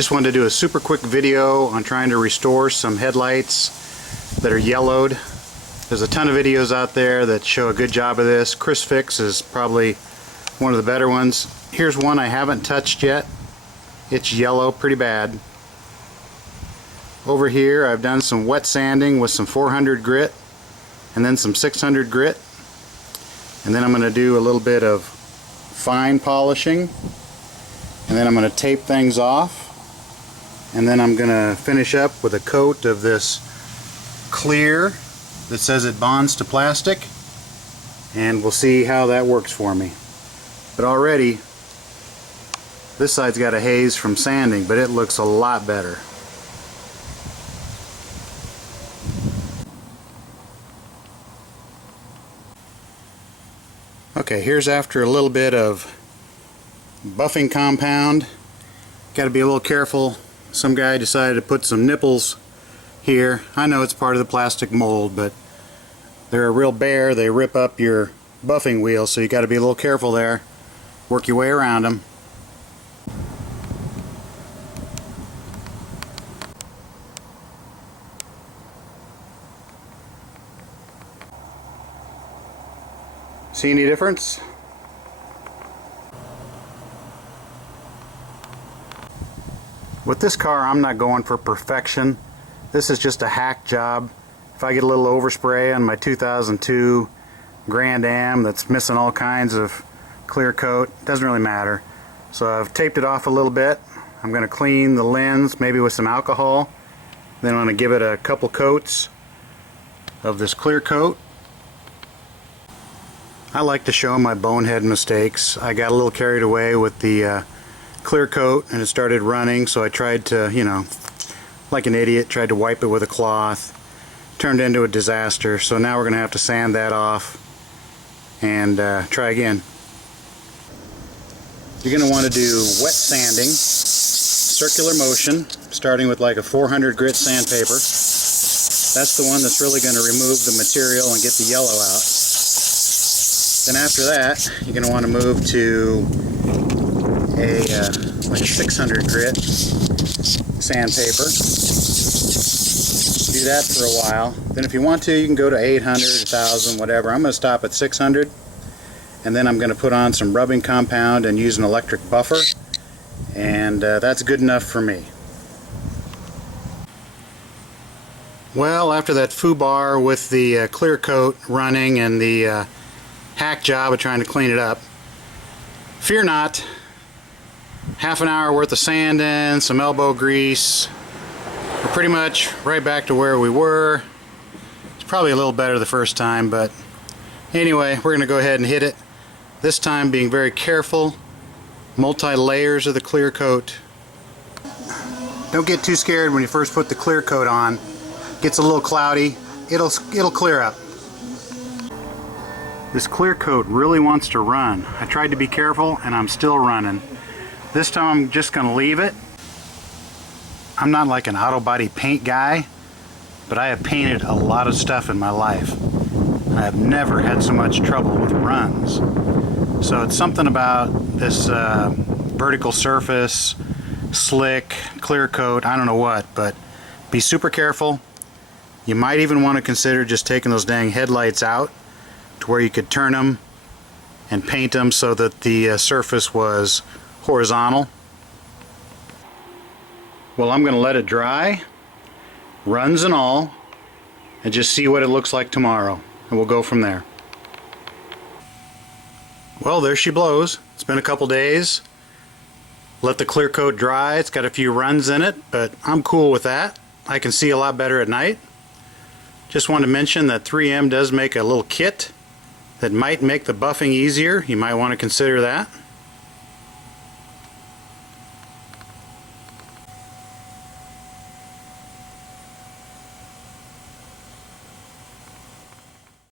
Just wanted to do a super quick video on trying to restore some headlights that are yellowed. There's a ton of videos out there that show a good job of this. Chris Fix is probably one of the better ones. Here's one I haven't touched yet. It's yellow pretty bad. Over here I've done some wet sanding with some 400 grit and then some 600 grit. And then I'm going to do a little bit of fine polishing. And then I'm going to tape things off. And then I'm going to finish up with a coat of this clear that says it bonds to plastic. And we'll see how that works for me. But already, this side's got a haze from sanding, but it looks a lot better. Okay, here's after a little bit of buffing compound. Got to be a little careful. Some guy decided to put some nipples here. I know it's part of the plastic mold, but they're a real bear. They rip up your buffing wheel, so you got to be a little careful there. Work your way around them. See any difference? With this car, I'm not going for perfection. This is just a hack job. If I get a little overspray on my 2002 Grand Am that's missing all kinds of clear coat, it doesn't really matter. So I've taped it off a little bit. I'm going to clean the lens, maybe with some alcohol. Then I'm going to give it a couple coats of this clear coat. I like to show my bonehead mistakes. I got a little carried away with the clear coat and it started running, so I tried to, you know, like an idiot, tried to wipe it with a cloth. Turned into a disaster, so now we're going to have to sand that off and try again. You're going to want to do wet sanding, circular motion, starting with like a 400 grit sandpaper. That's the one that's really going to remove the material and get the yellow out. Then after that, you're going to want to move to like a 600 grit sandpaper. Do that for a while. Then if you want to, you can go to 800, 1000, whatever. I'm going to stop at 600. And then I'm going to put on some rubbing compound and use an electric buffer. And that's good enough for me. Well, after that foobar with the clear coat running and the hack job of trying to clean it up, fear not. Half an hour worth of sanding, some elbow grease. We're pretty much right back to where we were. It's probably a little better the first time, but anyway, we're going to go ahead and hit it. This time being very careful. Multi-layers of the clear coat. Don't get too scared when you first put the clear coat on. It gets a little cloudy. It'll clear up. This clear coat really wants to run. I tried to be careful and I'm still running. This time I'm just going to leave it. I'm not like an auto body paint guy, but I have painted a lot of stuff in my life. I have never had so much trouble with runs. So it's something about this vertical surface, slick, clear coat, I don't know what, but be super careful. You might even want to consider just taking those dang headlights out to where you could turn them and paint them so that the surface was horizontal. Well, I'm going to let it dry, runs and all, and just see what it looks like tomorrow, and we'll go from there. Well, there she blows. It's been a couple days. Let the clear coat dry. It's got a few runs in it, but I'm cool with that. I can see a lot better at night. Just wanted to mention that 3M does make a little kit that might make the buffing easier. You might want to consider that.